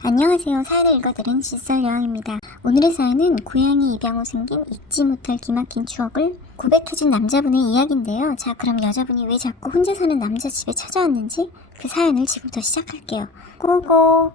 안녕하세요. 사연을 읽어드린 씻설여왕입니다. 오늘의 사연은 고양이 입양 후 생긴 잊지 못할 기막힌 추억을 고백해준 남자분의 이야기인데요. 자, 그럼 여자분이 왜 자꾸 혼자 사는 남자 집에 찾아왔는지 그 사연을 지금부터 시작할게요. 고고!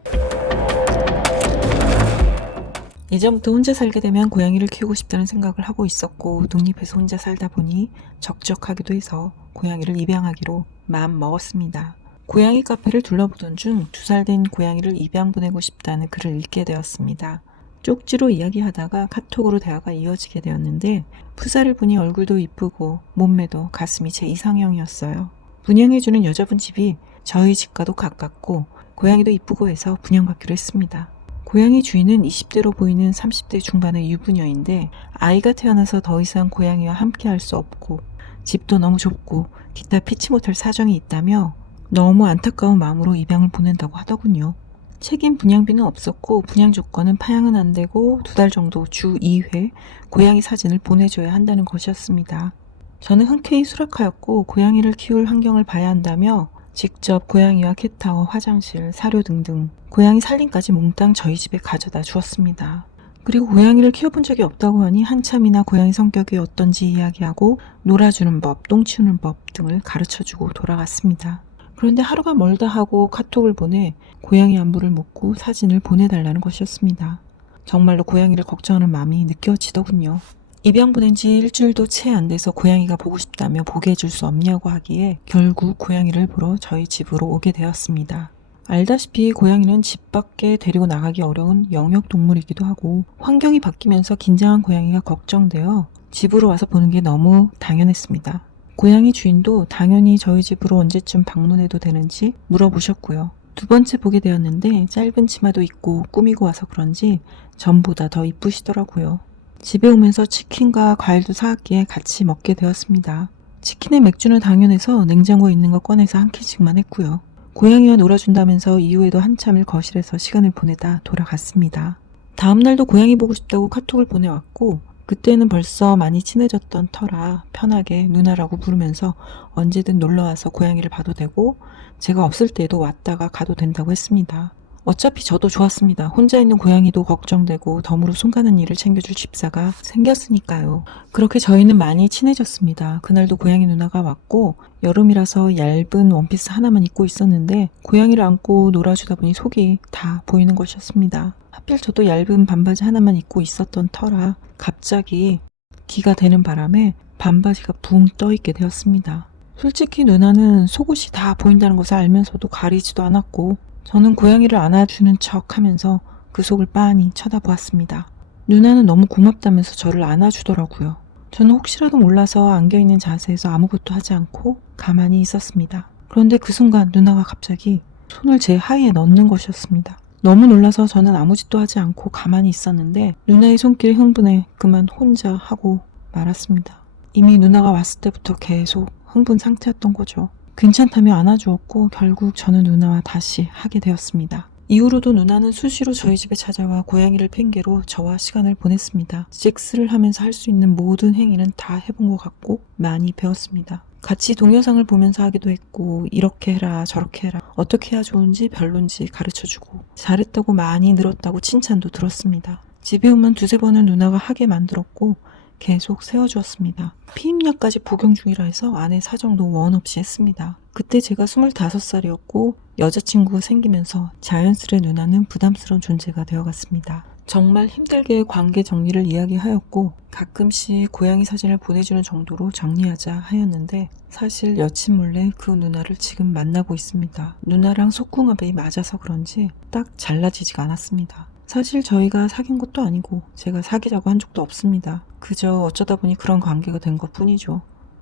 예전부터 혼자 살게 되면 고양이를 키우고 싶다는 생각을 하고 있었고, 독립해서 혼자 살다 보니 적적하기도 해서 고양이를 입양하기로 마음 먹었습니다. 고양이 카페를 둘러보던 중 2살 된 고양이를 입양 보내고 싶다는 글을 읽게 되었습니다. 쪽지로 이야기하다가 카톡으로 대화가 이어지게 되었는데, 푸사를 보니 얼굴도 이쁘고 몸매도 가슴이 제 이상형이었어요. 분양해주는 여자분 집이 저희 집과도 가깝고 고양이도 이쁘고 해서 분양받기로 했습니다. 고양이 주인은 20대로 보이는 30대 중반의 유부녀인데, 아이가 태어나서 더 이상 고양이와 함께 할 수 없고 집도 너무 좁고 기타 피치 못할 사정이 있다며 너무 안타까운 마음으로 입양을 보낸다고 하더군요. 책임 분양비는 없었고 분양 조건은 파양은 안 되고 2달 정도 주 2회 고양이 사진을 보내줘야 한다는 것이었습니다. 저는 흔쾌히 수락하였고, 고양이를 키울 환경을 봐야 한다며 직접 고양이와 캣타워, 화장실, 사료 등등 고양이 살림까지 몽땅 저희 집에 가져다 주었습니다. 그리고 고양이를 키워본 적이 없다고 하니 한참이나 고양이 성격이 어떤지 이야기하고 놀아주는 법, 똥치우는 법 등을 가르쳐주고 돌아갔습니다. 그런데 하루가 멀다 하고 카톡을 보내 고양이 안부를 묻고 사진을 보내달라는 것이었습니다. 정말로 고양이를 걱정하는 마음이 느껴지더군요. 입양 보낸 지 일주일도 채 안 돼서 고양이가 보고 싶다며 보게 해줄 수 없냐고 하기에 결국 고양이를 보러 저희 집으로 오게 되었습니다. 알다시피 고양이는 집 밖에 데리고 나가기 어려운 영역동물이기도 하고, 환경이 바뀌면서 긴장한 고양이가 걱정되어 집으로 와서 보는 게 너무 당연했습니다. 고양이 주인도 당연히 저희 집으로 언제쯤 방문해도 되는지 물어보셨고요. 2번째 보게 되었는데 짧은 치마도 입고 꾸미고 와서 그런지 전보다 더 이쁘시더라고요. 집에 오면서 치킨과 과일도 사왔기에 같이 먹게 되었습니다. 치킨에 맥주는 당연해서 냉장고에 있는 거 꺼내서 한 캔씩만 했고요. 고양이와 놀아준다면서 이후에도 한참을 거실에서 시간을 보내다 돌아갔습니다. 다음날도 고양이 보고 싶다고 카톡을 보내왔고, 그때는 벌써 많이 친해졌던 터라 편하게 누나라고 부르면서 언제든 놀러와서 고양이를 봐도 되고 제가 없을 때도 왔다가 가도 된다고 했습니다. 어차피 저도 좋았습니다. 혼자 있는 고양이도 걱정되고 덤으로 손 가는 일을 챙겨줄 집사가 생겼으니까요. 그렇게 저희는 많이 친해졌습니다. 그날도 고양이 누나가 왔고, 여름이라서 얇은 원피스 하나만 입고 있었는데 고양이를 안고 놀아주다 보니 속이 다 보이는 것이었습니다. 하필 저도 얇은 반바지 하나만 입고 있었던 터라 갑자기 기가 되는 바람에 반바지가 붕 떠있게 되었습니다. 솔직히 누나는 속옷이 다 보인다는 것을 알면서도 가리지도 않았고, 저는 고양이를 안아주는 척 하면서 그 속을 빤히 쳐다보았습니다. 누나는 너무 고맙다면서 저를 안아주더라고요. 저는 혹시라도 몰라서 안겨있는 자세에서 아무것도 하지 않고 가만히 있었습니다. 그런데 그 순간 누나가 갑자기 손을 제 하의에 넣는 것이었습니다. 너무 놀라서 저는 아무 짓도 하지 않고 가만히 있었는데 누나의 손길에 흥분해 그만 혼자 하고 말았습니다. 이미 누나가 왔을 때부터 계속 흥분 상태였던 거죠. 괜찮다며 안아주었고 결국 저는 누나와 다시 하게 되었습니다. 이후로도 누나는 수시로 저희 집에 찾아와 고양이를 핑계로 저와 시간을 보냈습니다. 잭스를 하면서 할 수 있는 모든 행위는 다 해본 것 같고 많이 배웠습니다. 같이 동영상을 보면서 하기도 했고, 이렇게 해라 저렇게 해라 어떻게 해야 좋은지 별론지 가르쳐주고, 잘했다고 많이 늘었다고 칭찬도 들었습니다. 집에 오면 2-3번은 누나가 하게 만들었고 계속 세워주었습니다. 피임약까지 복용 중이라 해서 아내 사정도 원 없이 했습니다. 그때 제가 25살이었고 여자친구가 생기면서 자연스레 누나는 부담스러운 존재가 되어갔습니다. 정말 힘들게 관계 정리를 이야기하였고 가끔씩 고양이 사진을 보내주는 정도로 정리하자 하였는데, 사실 여친 몰래 그 누나를 지금 만나고 있습니다. 누나랑 속궁합이 맞아서 그런지 딱 잘라지지가 않았습니다. 사실 저희가 사귄 것도 아니고 제가 사귀자고 한 적도 없습니다. 그저 어쩌다 보니 그런 관계가 된 것뿐이죠.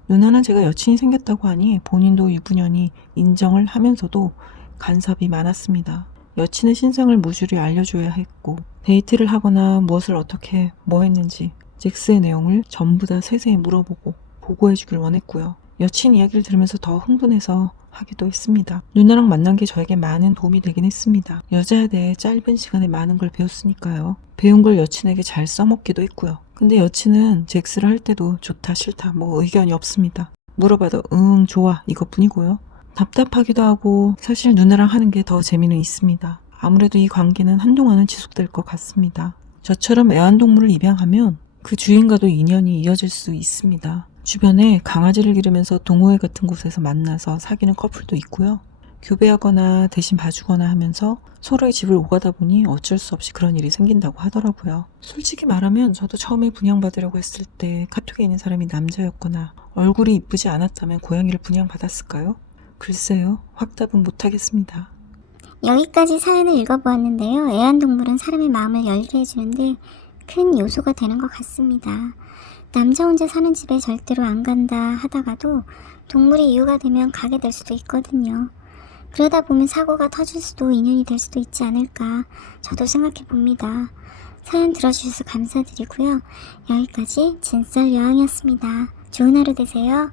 누나는 제가 여친이 생겼다고 하니 본인도 유부녀니 인정을 하면서도 간섭이 많았습니다. 여친의 신상을 무주리 알려줘야 했고, 데이트를 하거나 무엇을 어떻게 뭐 했는지 잭스의 내용을 전부 다 세세히 물어보고 보고해주길 원했고요. 여친 이야기를 들으면서 더 흥분해서 하기도 했습니다. 누나랑 만난 게 저에게 많은 도움이 되긴 했습니다. 여자에 대해 짧은 시간에 많은 걸 배웠으니까요. 배운 걸 여친에게 잘 써먹기도 했고요. 근데 여친은 잭스를 할 때도 좋다 싫다 뭐 의견이 없습니다. 물어봐도 응 좋아 이것뿐이고요. 답답하기도 하고 사실 누나랑 하는 게 더 재미는 있습니다. 아무래도 이 관계는 한동안은 지속될 것 같습니다. 저처럼 애완동물을 입양하면 그 주인과도 인연이 이어질 수 있습니다. 주변에 강아지를 기르면서 동호회 같은 곳에서 만나서 사귀는 커플도 있고요. 교배하거나 대신 봐주거나 하면서 서로의 집을 오가다 보니 어쩔 수 없이 그런 일이 생긴다고 하더라고요. 솔직히 말하면 저도 처음에 분양받으려고 했을 때 카톡에 있는 사람이 남자였거나 얼굴이 이쁘지 않았다면 고양이를 분양받았을까요? 글쎄요, 확답은 못하겠습니다. 여기까지 사연을 읽어보았는데요. 애완동물은 사람의 마음을 열게 해주는데 큰 요소가 되는 것 같습니다. 남자 혼자 사는 집에 절대로 안 간다 하다가도 동물이 이유가 되면 가게 될 수도 있거든요. 그러다 보면 사고가 터질 수도 인연이 될 수도 있지 않을까 저도 생각해 봅니다. 사연 들어주셔서 감사드리고요. 여기까지 진썰여왕이었습니다. 좋은 하루 되세요.